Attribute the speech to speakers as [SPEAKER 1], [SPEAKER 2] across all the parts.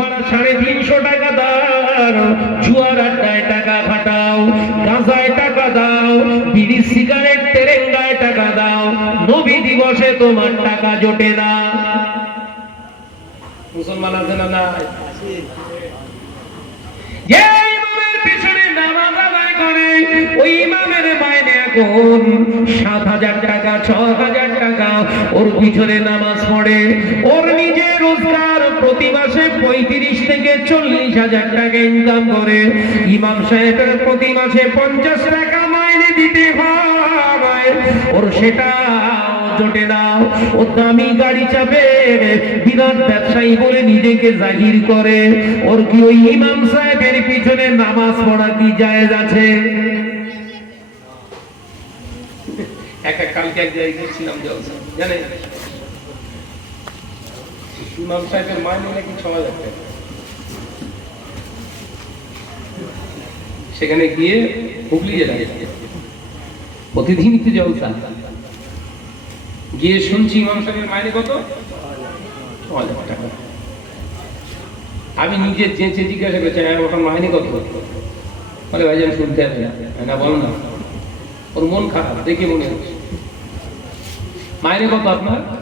[SPEAKER 1] ভাড়া সাড়ে তিনশো টাকা দাও। জুয়ার আড্ডায় টাকা খাটাও গাঁজায় টাকা দাও, বিড়ি, সিগারেট তেরেঙ্গায় টাকা দাও। নবী দিবসে তোমার টাকা জোটে না। মুসলমান আছে না ওই সাত হাজার টাকা, ছ হাজার টাকা। ওর পিছনে নামাজ পড়ে, ওর নিজের রোজগার প্রতি মাসে পঁয়ত্রিশ থেকে চল্লিশ হাজার টাকা ইনকাম করে। ইমাম সাহেবের প্রতি মাসে পঞ্চাশ টাকা মাইনে দিতে হয়। ওর সেটা জোটে না। ও দামি গাড়ি চাপে বিরাট ব্যবসায়ী বলে নিজেকে জাহির করে। ওর কি ওই ইমাম সাহেবের পিছনে নামাজ পড়া কি জায়েজ আছে? এক এক কালকে এক জায়গায় ছিলাম জলসা জানে ইমাম সাহেবের মাইনে নাকি ছ হাজার টাকা সেখানে গিয়ে হুগলি জেলায় প্রতিদিন তো জলসা গিয়ে শুনছি ইমাম সাহেবের মাইনে কত? ছ হাজার টাকা। আমি নিজে চেঁচে জিজ্ঞাসা করছি হ্যাঁ ওটা মাইনে কত? বলে, ভাইজান, শুনতে হবে আমি না, বলো না। ওর মন খারাপ, দেখে মনে হচ্ছে। মাইনে কত আপনার?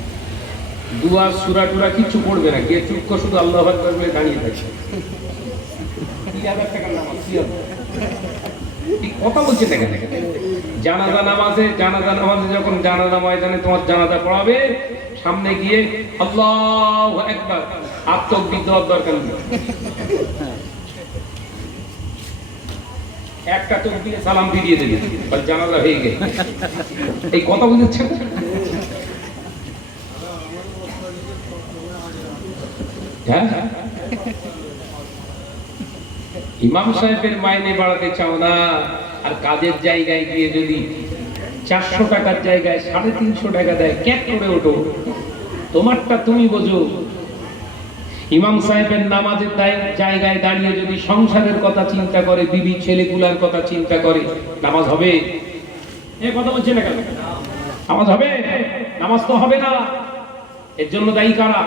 [SPEAKER 1] দুয়া সুরা টুরা কিচ্ছু পড়বে না। গিয়ে চুপ করে, শুধু আল্লাহ দাঁড়িয়ে থাকছে তিন হাজার টাকার নামাজ কি হবে? এই কথা বলছে দেখে দেখে জানাজা পড়াবে, সামনে গিয়ে আল্লাহ দরকার একটা চোখ দিয়ে সালাম ফিরিয়ে দেবে জানাজা হয়ে গেছে। এই কথা বুঝেছেন? হ্যাঁ? ইমাম সাহেবের মাইনে বাড়াতে চাও না, আর কাজের জায়গায় গিয়ে যদি চারশো টাকার জায়গায় সাড়ে তিনশো টাকা দেয়, ক্যাক করে ওঠো। তোমারটা তুমি বোঝো। ইমাম সাহেবের নামাজের জায়গায় দাঁড়িয়ে যদি সংসারের কথা চিন্তা করে, বিবি ছেলেগুলার কথা চিন্তা করে, নামাজ হবে? এ কথা বলছে না কেন? নামাজ হবে? নামাজ তো হবে না। এর জন্য দায়ী কারা?